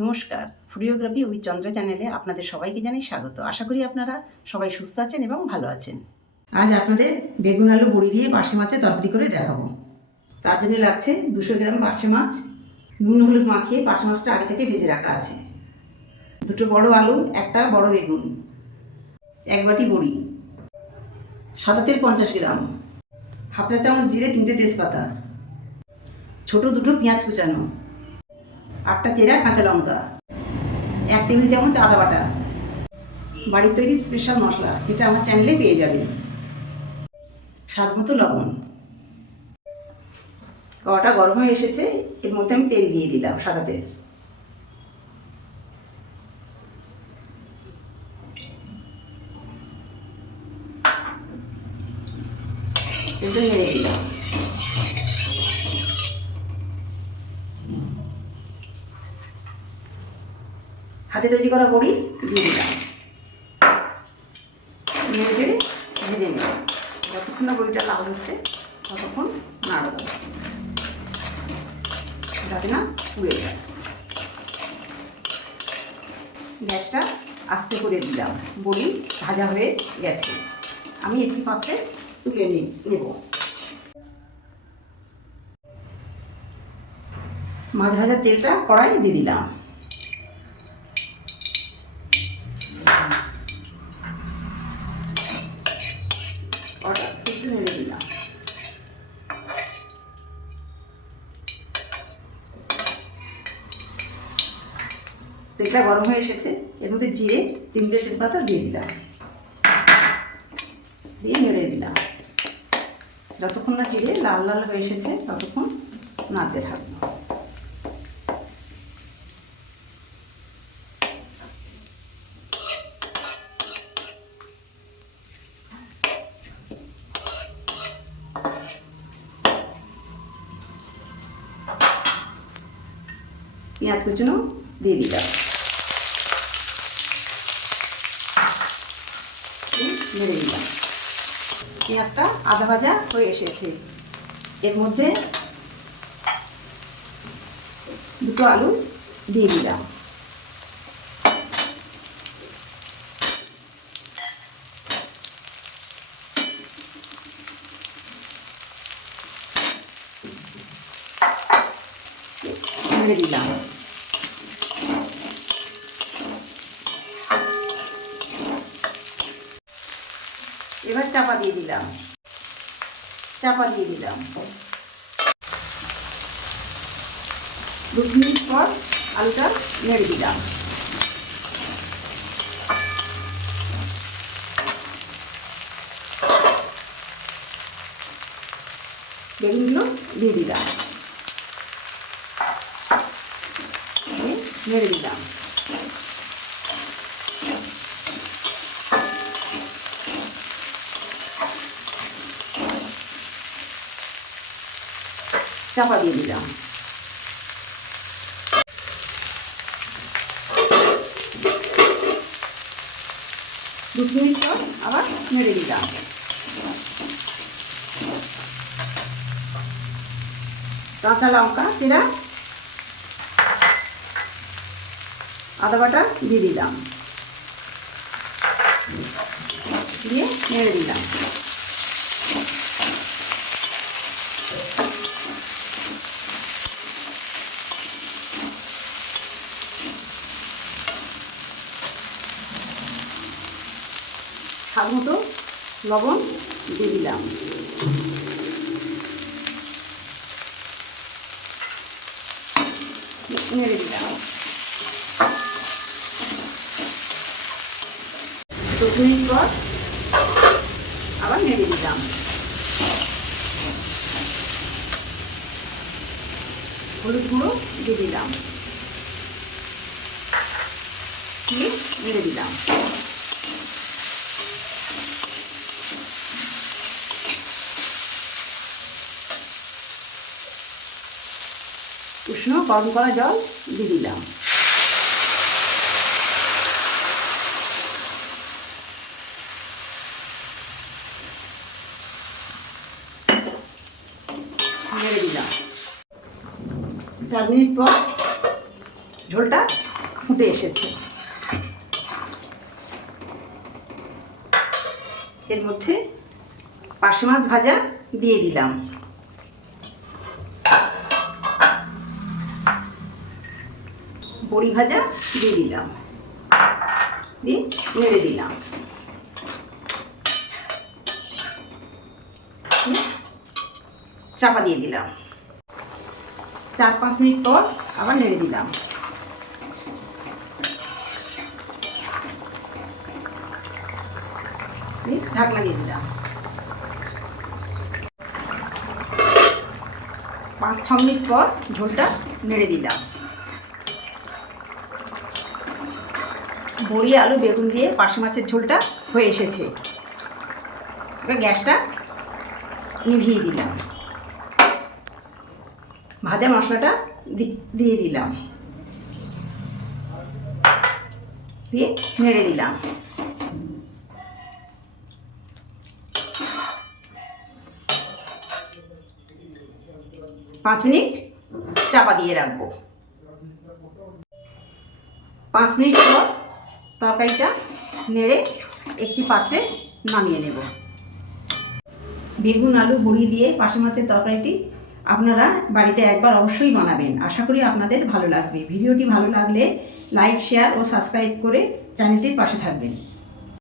নমস্কার, ফুডিওগ্রাফি উইথ চন্দ্রা চ্যানেলে আপনাদের সবাইকে জানাই স্বাগত। আশা করি আপনারা সবাই সুস্থ আছেন এবং ভালো আছেন। আজ আপনাদের বেগুন আলু বড়ি দিয়ে পার্শে মাছের তরকারি করে দেখাবো। তার জন্য লাগছে 200 গ্রাম পার্শে মাছ। নুন হলুদ মাখিয়ে পার্শে মাছটা আগে থেকে ভেজে রাখা আছে। 2 বড় আলু, 1টা বড় বেগুন, 1 বাটি বড়ি, সাদা তেল 50 গ্রাম, হাফ চা চামচ জিরে, 3টে তেজপাতা, ছোট 2 পেঁয়াজ কুচানো, 8টা চেরা কাঁচা লঙ্কা, 1 টেবিল চামচ আদা বাটা, বাড়ির তৈরি স্পেশাল মশলা, এটা আমার চ্যানেলে পেয়ে যাবেন। স্বাদ মতো লবণ। কড়াটা গরম হয়ে এসেছে, এর মধ্যে আমি তেল দিয়ে দিলাম, সাদা তেল। তেলটা নেড়ে দিলাম। হাতে তৈরি করা বড়ি দিয়ে দিলাম, নেড়ে চেড়ে ভেজে নিলাম। যতক্ষণ না বড়িটা লাল হচ্ছে ততক্ষণ নাড়ব, যাতে না পুড়ে যায়। গ্যাসটা আস্তে করে দিলাম। বড়ি ভাজা হয়ে গেছে, আমি একটি পাত্রে তুলে নেব। মাছ ভাজার তেলটা কড়াই দিয়ে দিলাম। কড়াটা একটু নেড়ে দিলাম। তেলটা গরম হয়ে এসেছে, এর মধ্যে জিরে, 3টে তেজপাতা দিয়ে দিলাম, দিয়ে নেড়ে দিলাম। যতক্ষণ না জিরে লাল লাল হয়ে এসেছে ততক্ষণ নাড়তে থাকবো। পেঁয়াজ কুচনো দিয়ে দিলাম, নেড়ে দিলাম। পেঁয়াজটা আধা ভাজা হয়ে এসেছে, এর মধ্যে 2 আলু দিয়ে দিলাম, নেড়ে দিলাম। এবার চাপা দিয়ে দিলাম, 2 মিনিট পর আলুটা নেড়ে দিলাম। বেগুনগুলো দিয়ে দিলাম, নেড়ে দিলাম। চাপা দিয়ে দিলাম। দু মিনিট পর আবার নেড়ে দিলাম। কাঁচা লঙ্কা চেরা, আদা বাটা দিয়ে দিলাম, দিয়ে নেড়ে দিলাম। স্বাদ মতো লবণ দিয়ে দিলাম, নেড়ে দিলাম। 2 মিনিট পর আবার নেড়ে দিলাম। হলুদ গুঁড়ো দিয়ে দিলাম, দিয়ে নেড়ে দিলাম। উষ্ণ গরম করা জল দিয়ে দিলাম, নেড়ে দিলাম। 4 মিনিট পর ঝোলটা ফুটে এসেছে। এর মধ্যে পার্শে মাছ ভাজা দিয়ে দিলাম। বড়ি ভাজা দিয়ে দিলাম, দিয়ে নেড়ে দিলাম। চাপা দিয়ে দিলাম। 4-5 মিনিট পর আবার নেড়ে দিলাম। ঢাকনা দিয়ে দিলাম। 5-6 মিনিট পর ঝোলটা নেড়ে দিলাম। বড়ি, আলু, বেগুন দিয়ে পার্শে মাছের ঝোলটা হয়ে এসেছে। এবার গ্যাসটা নিভিয়ে দিলাম। ভাজা মশলাটা দিয়ে দিলাম, দিয়ে নেড়ে দিলাম। 5 মিনিট চাপা দিয়ে রাখবো। 5 মিনিট পর তরকারিটা নেড়ে একটি পাত্রে নামিয়ে নেব। বেগুন, আলু, বড়ি দিয়ে পার্শে মাছের তরকারিটি আপনারা বাড়িতে একবার অবশ্যই বানাবেন। আশা করি আপনাদের ভালো লাগবে। ভিডিওটি ভালো লাগলে লাইক, শেয়ার ও সাবস্ক্রাইব করে চ্যানেলটির পাশে থাকবেন।